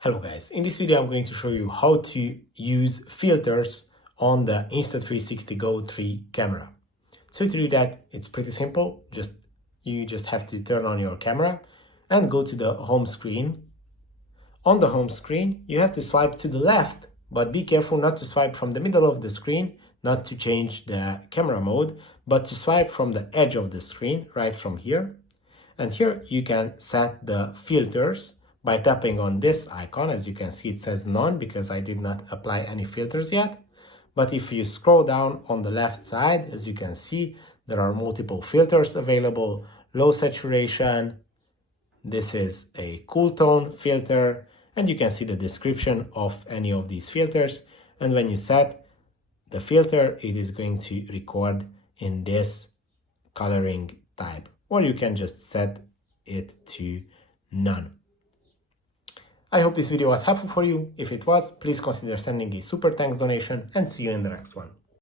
Hello guys, in this video I'm going to show you how to use filters on the Insta360 Go3 camera. So to do that, it's pretty simple. You just have to turn on your camera and go to the home screen. On the home screen, you have to swipe to the left, but be careful not to swipe from the middle of the screen, not to change the camera mode, but to swipe from the edge of the screen, right from here. And here you can set the filters by tapping on this icon. As you can see, it says none because I did not apply any filters yet. But if you scroll down on the left side, as you can see, there are multiple filters available. Low saturation, this is a cool tone filter, and you can see the description of any of these filters. And when you set the filter, it is going to record in this coloring type, or you can just set it to none. I hope this video was helpful for you. If it was, please consider sending a super thanks donation, and see you in the next one.